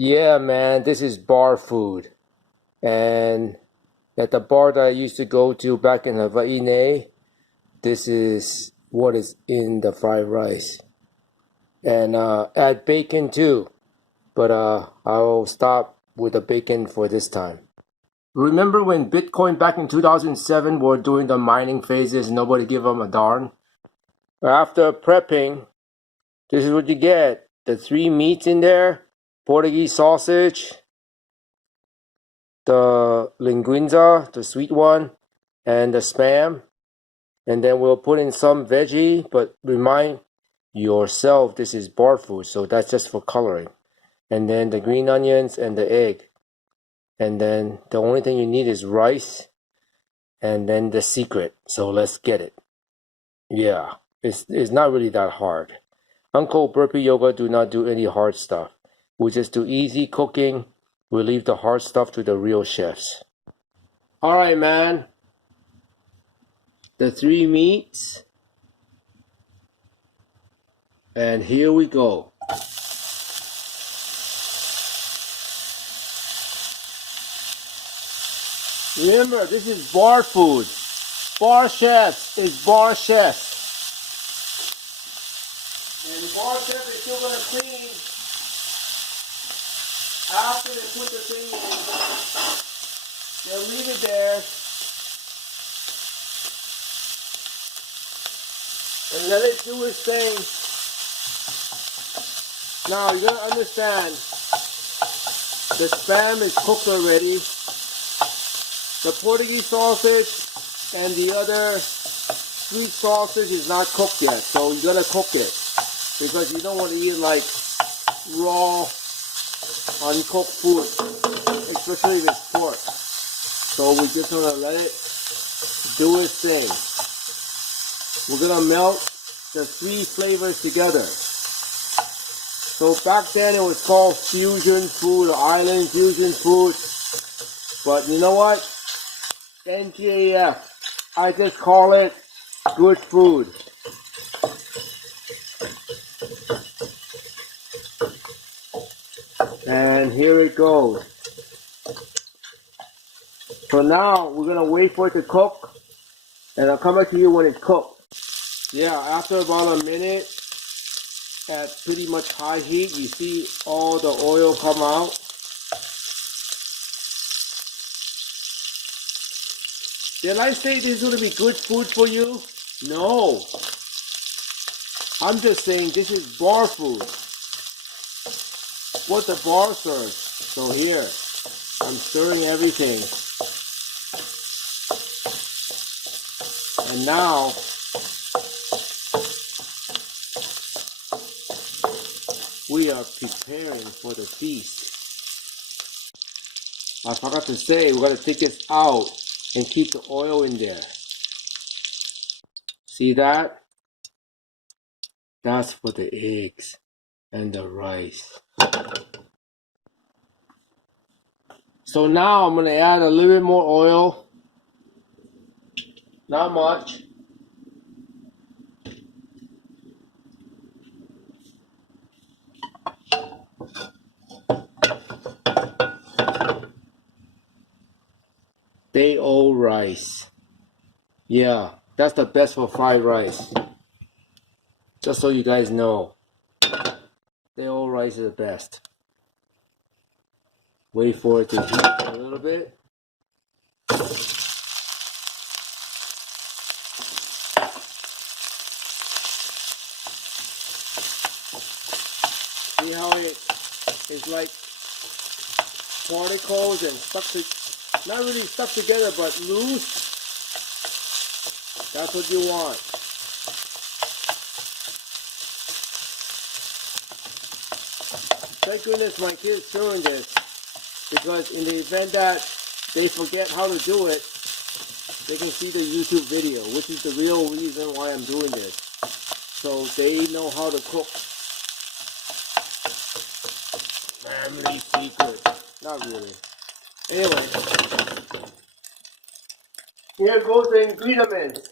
Yeah, man, this is bar food. And at the bar that I used to go to back in Hawaii, this is what is in the fried rice. And add bacon too. But I'll stop with the bacon for this time. Remember when Bitcoin back in 2007 were doing the mining phases, nobody gave them a darn? After prepping, this is what you get. The three meats in there, Portuguese sausage, the linguiça, the sweet one, and the spam. And then we'll put in some veggie, but remind yourself this is bar food, so that's just for coloring. And then the green onions and the egg. And then the only thing you need is rice and then the secret. So let's get it. Yeah, it's not really that hard. Uncle Burpee Yoga do not do any hard stuff. We just do easy cooking. We leave the hard stuff to the real chefs. Alright, man. The three meats. And here we go. Remember, this is bar food. Bar chefs is bar chefs. And the bar chef is still going to clean after they put the thing in. They'll leave it there and let it do its thing. Now you gotta understand, the spam is cooked already. The Portuguese sausage and the other sweet sausage is not cooked yet, so you gotta cook it because you don't want to eat like raw, uncooked food, especially if it's pork. So we're just gonna let it do its thing. We're gonna melt the three flavors together. So back then it was called fusion food, island fusion food. But you know what? NGAF. I just call it good food. And here it goes. So now we're gonna wait for it to cook, and I'll come back to you when it's cooked. Yeah, after about a minute at pretty much high heat, you see all the oil come out. Did I say this is going to be good food for you? No. I'm just saying this is bar food. What the bar serves. So here, I'm stirring everything. And now, we are preparing for the feast. I forgot to say, we're going to take this out and keep the oil in there. See that? That's for the eggs and the rice. So now I'm going to add a little bit more oil. Not much. Day-old rice. Yeah, that's the best for fried rice. Just so you guys know. Day-old rice is the best. Wait for it to heat a little bit. See how it is like particles and stuck to, not really stuck together, but loose. That's what you want. Thank goodness my kids doing this, because in the event that they forget how to do it, they can see the YouTube video, which is the real reason why I'm doing this. So they know how to cook. Family secret. Not really. Anyway, here goes the ingredients.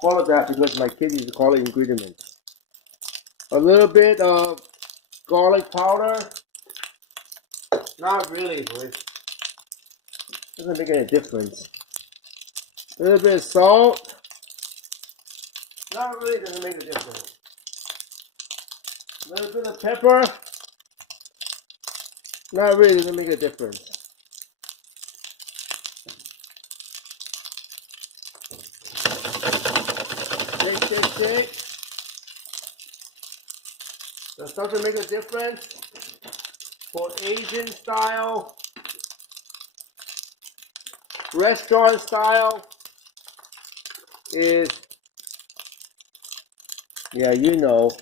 Call it that because my kids used to call it ingredients. A little bit of garlic powder, Not really, boy. Doesn't make any difference. A little bit of salt. Not really doesn't make a difference. A little bit of pepper. Not really doesn't make a difference. Shake, shake, shake. Does something make a difference? For Asian style, restaurant style is, yeah, you know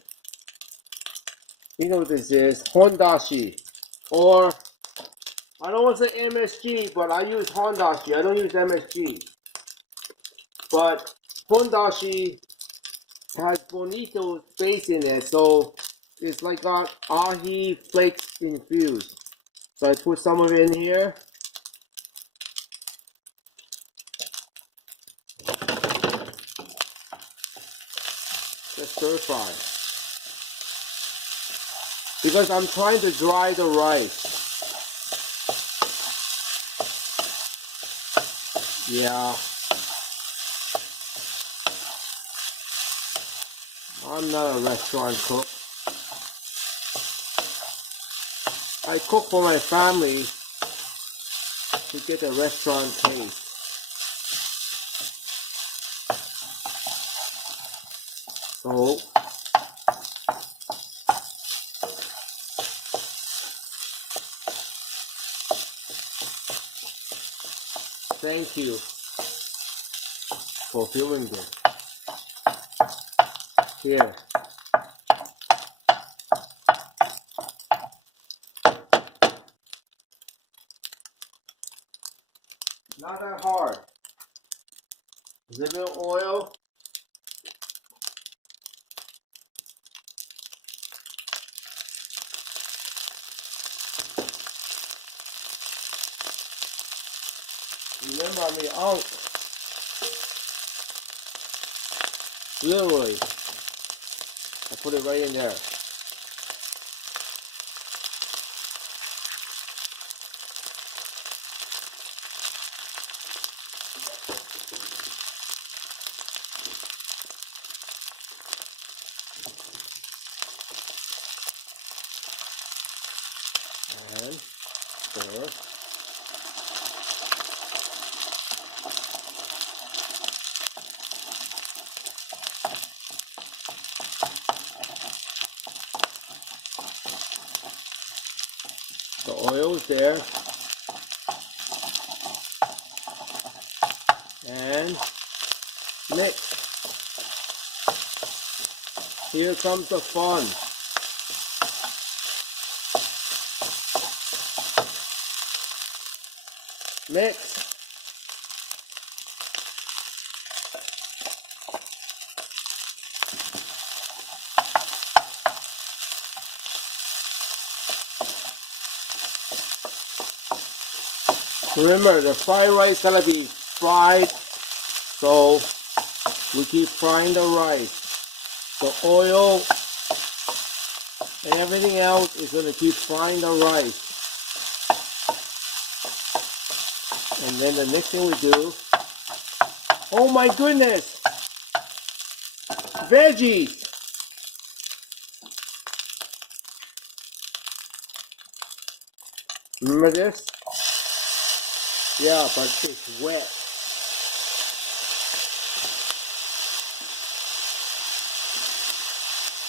what this is, hondashi, or I don't want to say MSG, but I use hondashi. I don't use MSG, but hondashi has bonito base in it, so it's like got ahi flakes infused. So I put some of it in here. Just stir fry. Because I'm trying to dry the rice. Yeah. I'm not a restaurant cook. I cook for my family to get a restaurant taste. So, thank you for filming this. Here. Not that hard. A little bit of oil. Remember, I mean, out. Literally. I put it right in there. And stir. The oil is there. And mix. Here comes the fun. Mix. Remember, the fried rice gotta be fried, so we keep frying the rice. The oil and everything else is gonna keep frying the rice. And then the next thing we do, oh my goodness, veggies. Remember this? Yeah, but it's wet.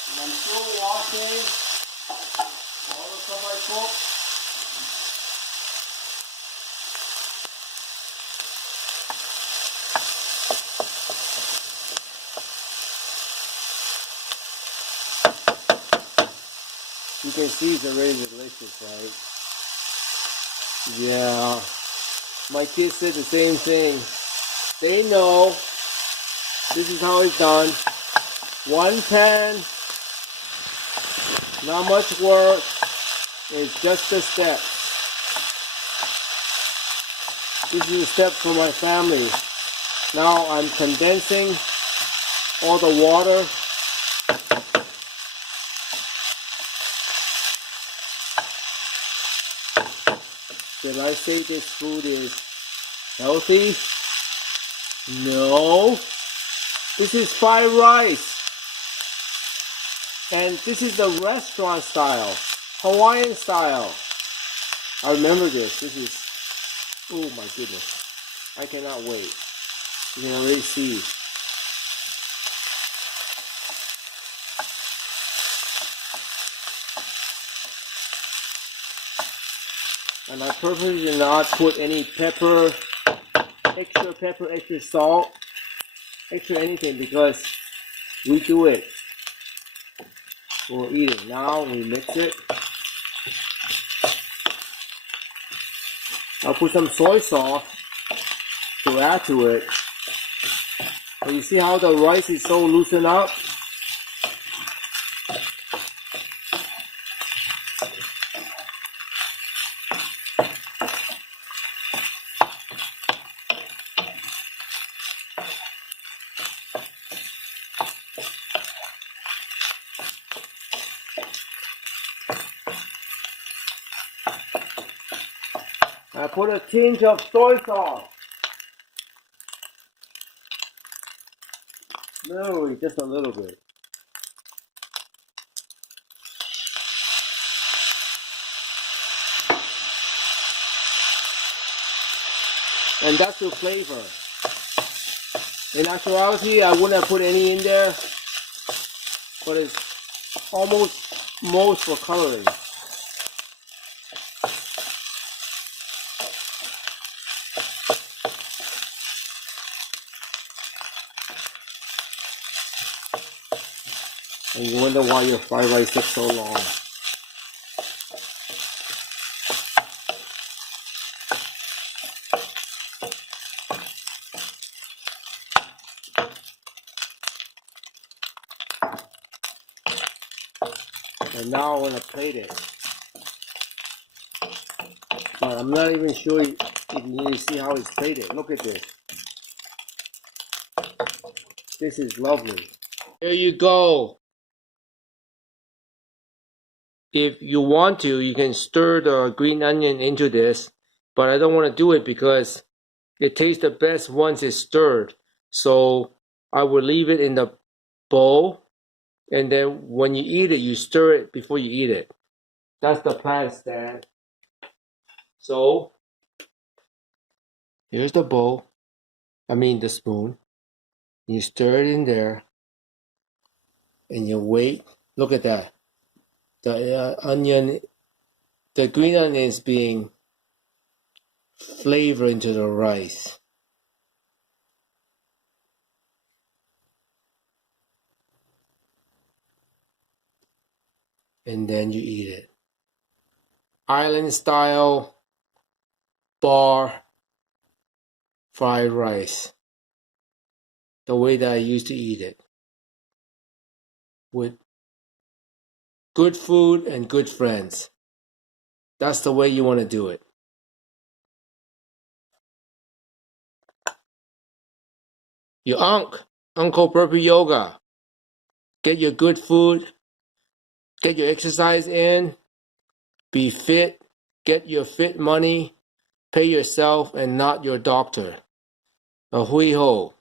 And I'm still washing all the stuff I cook. You can see it's already delicious, right? Yeah. My kids said the same thing. They know this is how it's done. One pan, not much work. It's just a step. This is a step for my family. Now I'm condensing all the water. Did I say this food is healthy? No. This is fried rice. And this is the restaurant style, Hawaiian style. I remember this. This is, oh my goodness. I cannot wait. You can already see. And I purposely did not put any pepper, extra salt, extra anything, because we do it. We'll eat it. Now we mix it. I'll put some soy sauce to add to it. And you see how the rice is so loosened up? I put a tinge of soy sauce. Literally just a little bit. And that's the flavor. In actuality, I wouldn't have put any in there, but it's almost most for coloring. And you wonder why your fried rice takes so long. And now I want to plate it. But I'm not even sure if you need to see how it's plated. Look at this. This is lovely. There you go. If you want to, you can stir the green onion into this, but I don't want to do it because it tastes the best once it's stirred. So I will leave it in the bowl, and then when you eat it, you stir it before you eat it. That's the plan, Stan. So here's the bowl. I mean the spoon. You stir it in there, and you wait. Look at that. The onion, the green onion is being flavored into the rice. And then you eat it. Island style bar fried rice. The way that I used to eat it. With good food and good friends. That's the way you want to do it. Your Uncle Burpee Yoga. Get your good food. Get your exercise in. Be fit. Get your fit money. Pay yourself and not your doctor. A hui ho.